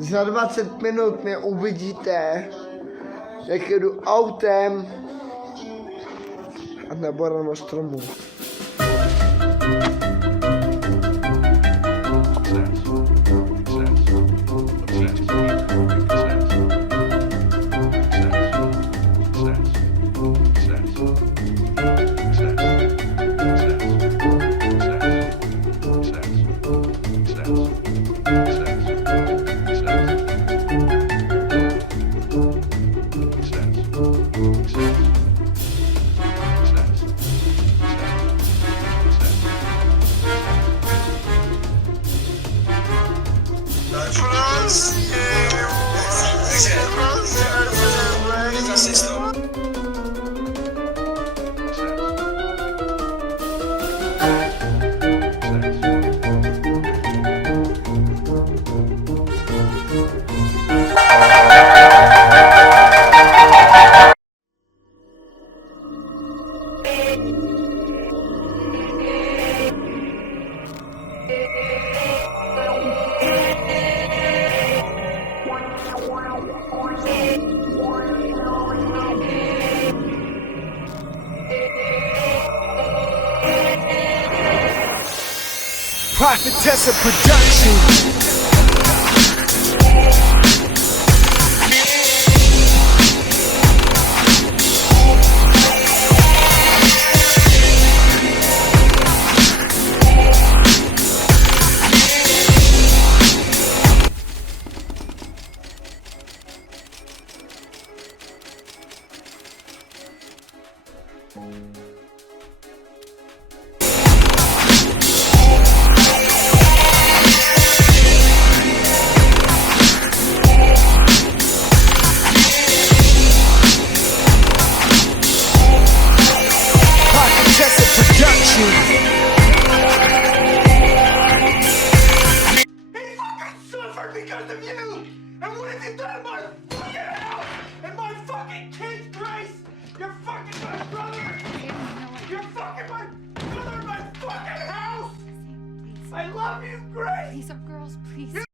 Za 20 minut mě uvidíte, jak jedu autem a naborám na stromu. Prophetess of production. Because of you! And what have you done to my fucking house? And my fucking kids, Grace? You're fucking my brother! You're fucking my brother in my fucking house! I love you, Grace! Please, girls, please.